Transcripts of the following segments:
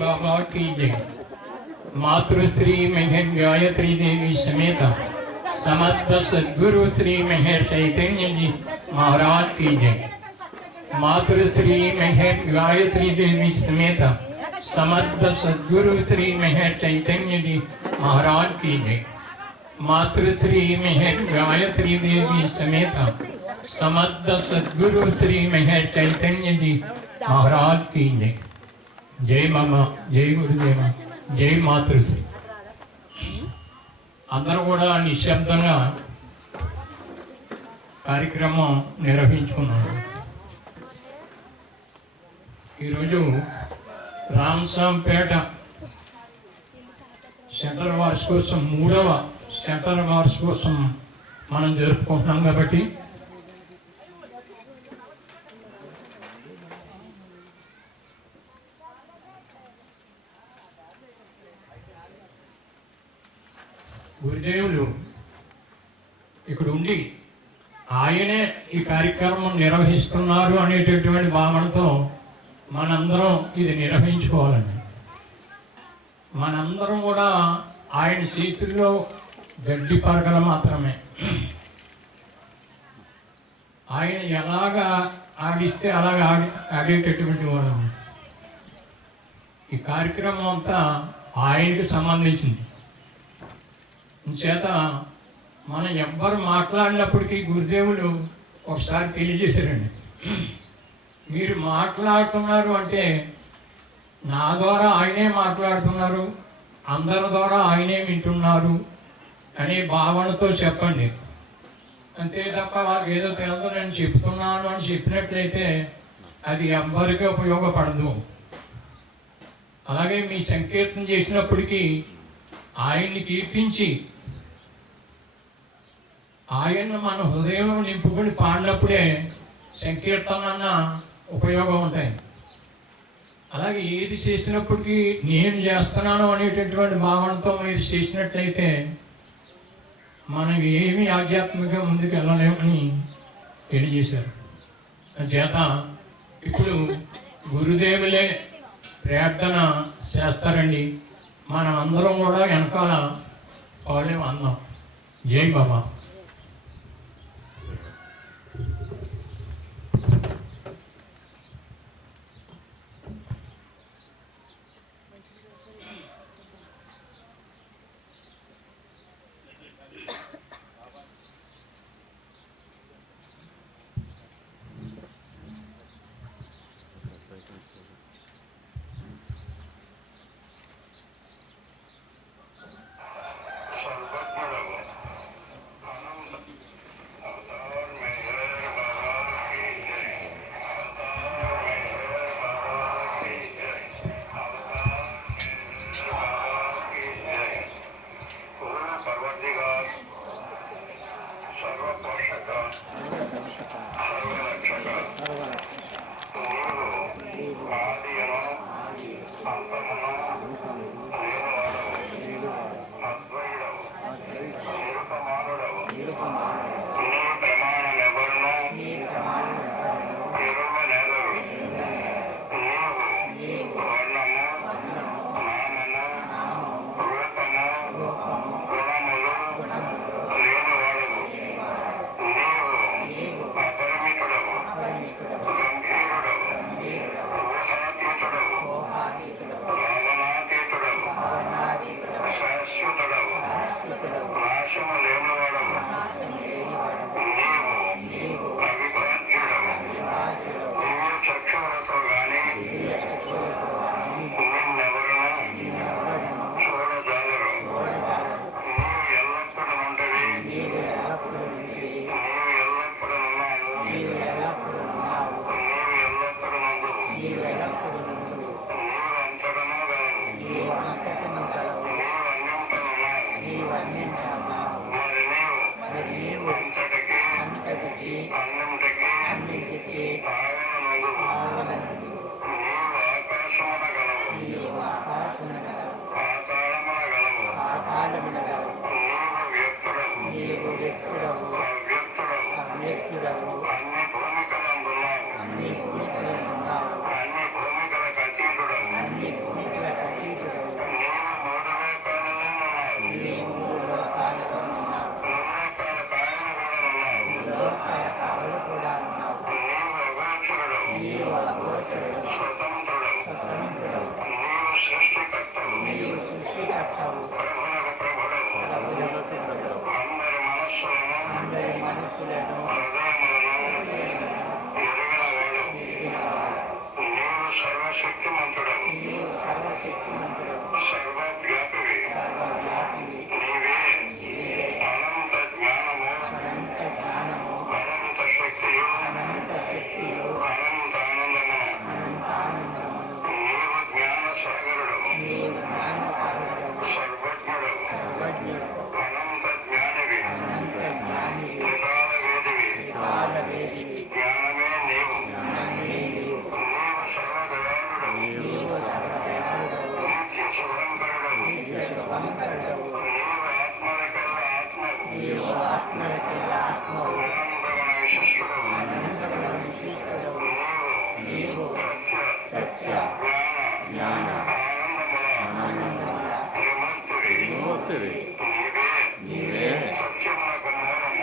बाबा की जय मातृश्री मेहर गायत्री देवी समेत समस्त सदगुरु श्री मेहर चैतन्य जी महाराज की जय मातृश्री मेहर गायत्री देवी समेत समस्त सदगुरु श्री मेहर चैतन्य जी महाराज की जय मातृश्री मेहर गायत्री देवी समेत समस्त सदगुरु श्री मेहर चैतन्य जी, महाराज की जय। జై మమ్మ జై గురుదేవ జై మాతృశ్రీ. అందరూ కూడా నిశ్శబ్దంగా కార్యక్రమం నిర్వహించుకున్నారు. ఈరోజు రామసాంపేట వార్స్ కోసం మూడవ సెంటర్ వార్స్ కోసం మనం జరుపుకుంటున్నాం కాబట్టి గురుదేవులు ఇక్కడ ఉండి ఆయనే ఈ కార్యక్రమం నిర్వహిస్తున్నారు అనేటటువంటి భావనతో మనందరం ఇది నిర్వహించుకోవాలండి. మనందరం కూడా ఆయన చేతుల్లో గడ్డి పరకలు మాత్రమే. ఆయన ఎలాగా ఆడిస్తే అలాగ ఆడి ఆడేటటువంటి వాళ్ళం ఈ కార్యక్రమం అంతా ఆయనకి సంబంధించింది. చేత మనం ఎవ్వరు మాట్లాడినప్పటికీ గురుదేవుడు ఒకసారి తెలియజేశారండి. మీరు మాట్లాడుతున్నారు అంటే నా ద్వారా ఆయనే మాట్లాడుతున్నారు అందరి ద్వారా ఆయనే వింటున్నారు అనే భావనతో చెప్పండి. అంతే తప్ప వాళ్ళకి ఏదో తెలియదు నేను చెప్తున్నాను అని చెప్పినట్లయితే అది ఎవ్వరికీ ఉపయోగపడదు. అలాగే మీ సంకీర్తన చేసినప్పటికీ ఆయన్ని కీర్తించి ఆయన మన హృదయంలో నింపుకొని పాడినప్పుడే సంకీర్తన ఉపయోగం ఉంటాయి. అలాగే ఏది చేసినప్పటికీ నేను చేస్తున్నాను అనేటటువంటి భావనతో మీరు చేసినట్లయితే మనం ఏమీ ఆధ్యాత్మికంగా ముందుకు వెళ్ళలేమని తెలియజేశారు. చేత ఇప్పుడు గురుదేవులే ప్రార్థన చేస్తారండి. మనం అందరం కూడా వెనకాల పాడే అన్నాం జై బాబా.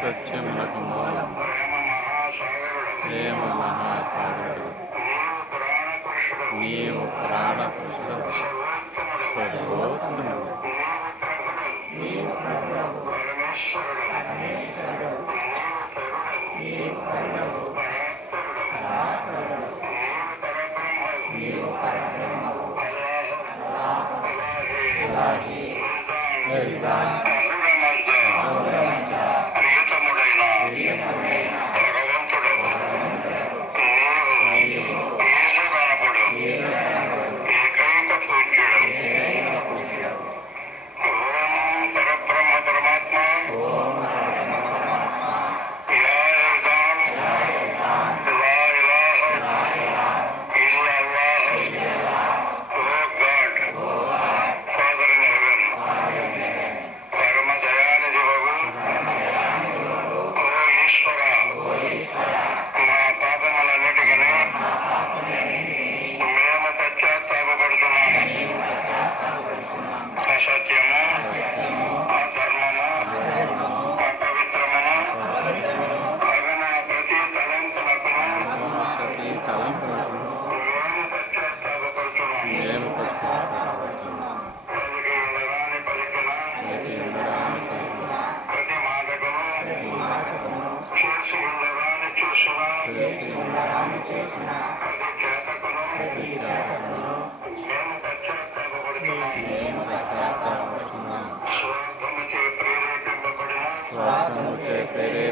सत्यमलकमल प्रेम महासागर नीव प्राणपृष्ठ सर्वोत्तम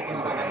Thank you.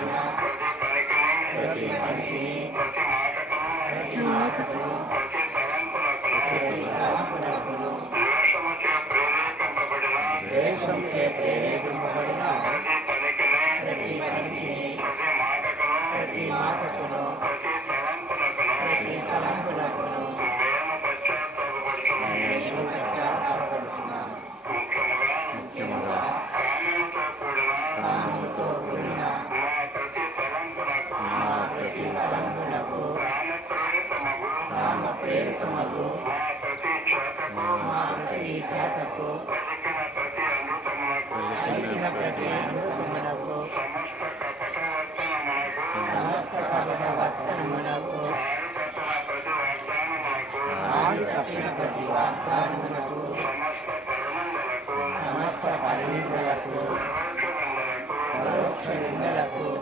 bisa aku Semesta berlaku, semesta kali ini berlaku, semesta kali ini berlaku.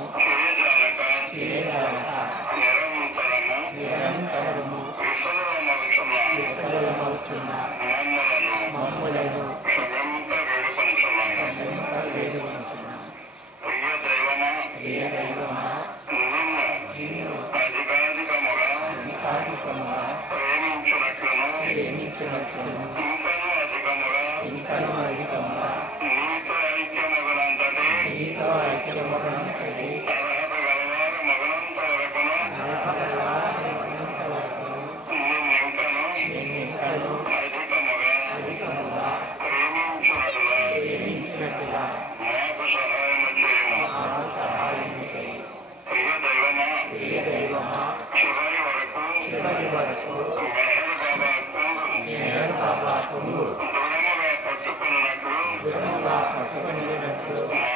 Thank you.